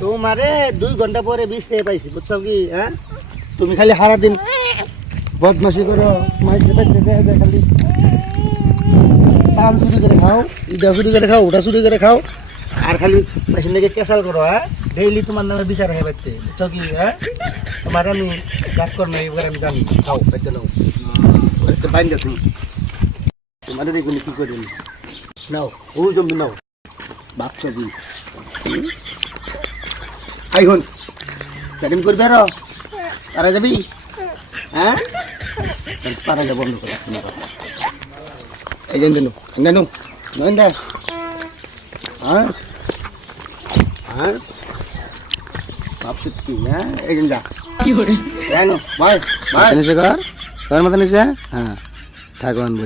তোমারে 2 ঘন্টা পরে 20 টাকা পাইছি, বুঝছো কি? হ্যাঁ, তুমি খালি সারা দিন বদমাশি করো, খালি পান চুরি করে খাও, ইটা চুরি করে খাও, ওটা চুরি করে খাও, আর খালি মেশিন থেকে কেসাল করো। হ্যাঁ, ডেইলি তোমার নামে বিচার হয়ে পাচ্ছে, বুঝছো কি? হ্যাঁ, তোমার আমি কাজ করবো, এবার আমি জানি। খাও, পেতে নাও, বাইন যাও তুমি। তোমাদের এগুলি কি করে নাও, ও জমি নাও, ভাবছো কি? আই হন চাকরি করবে আর পারা যাবি? হ্যাঁ, পারা যাবো বন্ধ করে এই যে দেন দেন নয় দে। হ্যাঁ হ্যাঁ, ভাবছো কি? হ্যাঁ, এই যে যা কি করে ভাই ভাই নিচে কর, তোর মতো নিচে। হ্যাঁ, থাকুন বই।